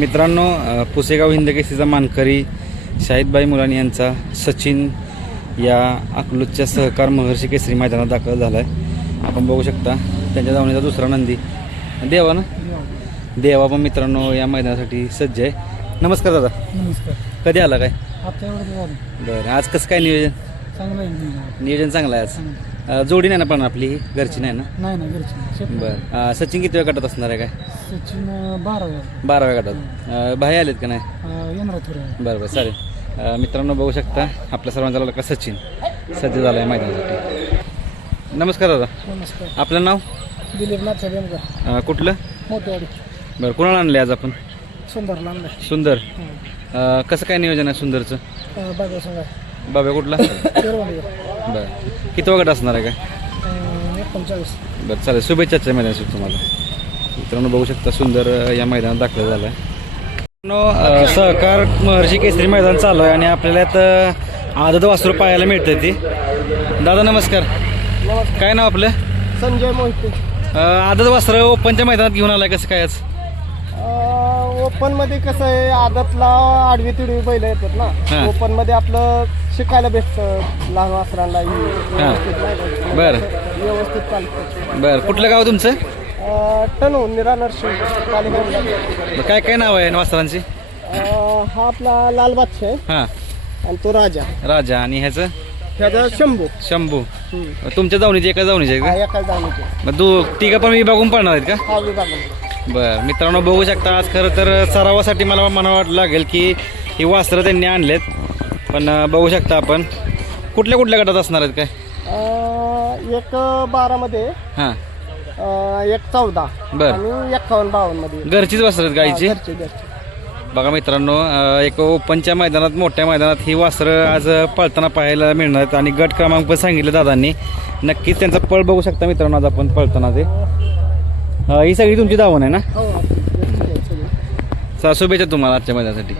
मित्रांनो, पुसेगाव हिंदकेसरीचा मानकरी शाहिदभाई मुलानी यांचा सचिन या अकलूजच्या सहकार महर्षी केसरी मैदानात दाखल झाला आहे. आपण बघू शकता त्यांच्या धावणीचा दुसरा नंदी देवा ना देवा पण मित्रांनो या मैदानासाठी सज्ज आहे. नमस्कार दादा. नमस्कार. कधी आला काय? बरं, आज कसं काय नियोजन? चांगलं आहे. नियोजन चांगलं आहे आज. जोडी नाही ना पण आपली घरची नाही ना? नाही ना घरची. बरं. सचिन किती वेळ गटात असणार आहे काय? सचिन 12व्या गटात. भाई आलेत का नाही? येणार बरं बरं चालेल. मित्रांनो बघू शकता आपल्या सर्वांचा लडका सचिन सज्ज झाला आहे मैदानासाठी. नमस्कार दादा. नमस्कार. आपलं नाव? दिलीप नाथ. कुठलं? मोठेवाडी. बरं, कुणाला आणले आज आपण? सुंदरला. सुंदर. कसं काय नियोजन आहे सुंदरचं? बाबा सांगा. बाबा कुठला? बरं. किती गट असणार आहे काय? 45. बरं चालेल. शुभेच्छाच्या मैदानासाठी तुम्हाला. मित्रांनो बघू शकता सुंदर या मैदानात दाखल झाला आहे. सहकार महर्षी केसरी मैदान चालू आहे आणि आपल्याला यात आदत वासरू पाहायला मिळतं ती. दादा नमस्कार. काय नाव आपलं? संजय मोहिते. आदत वासरं ओपनच्या मैदानात घेऊन आलाय, कसं काय आज? ओपन मध्ये कसं आहे, आदतला आडवी तिडवी बैल येतात हा. ना. ओपन मध्ये आपलं शिकायला भेटतं लहान वासरांना. बरं व्यवस्थित चालतं. बरं. कुठलं गाव तुमचं? टनू निरा नर्सिंग कालेगाव. काय काय नाव आहे वासरांची? हा आपला लाल बादशाह आहे हां. आणि तो राजा. राजा. आणि ह्याचं? ह्याचा शंभू. शंभू. तुमच्या जावणीचे एका जावणीचे आहे का? एका जाणीचे. मग तिघा पण विभागून पडणार आहेत का? हा विभाग. बरं. मित्रांनो बघू शकता आज खरं तर सरावासाठी मला म्हणावं लागेल की ही वासरं त्यांनी आणलेत. पण बघू शकता आपण कुठल्या कुठल्या गटात असणार आहेत काय? एक 12 मध्ये, हां. एक 14 बरं. आणि 51-52 मध्ये. घरचीच वासरं आहेत गाईची? घरचे. बघा मित्रांनो, एक ओपनच्या मैदानात मोठ्या मैदानात ही वासरं आज पळताना पाहायला मिळणार आहेत. आणि गट क्रमांक पण सांगितलं दादांनी. नक्कीच त्यांचा पळ बघू शकता मित्रांनो आज आपण पळताना. ते ही सगळी तुमची धावण आहे ना? हो. शुभेच्छा तुम्हाला आजच्या मैदानासाठी.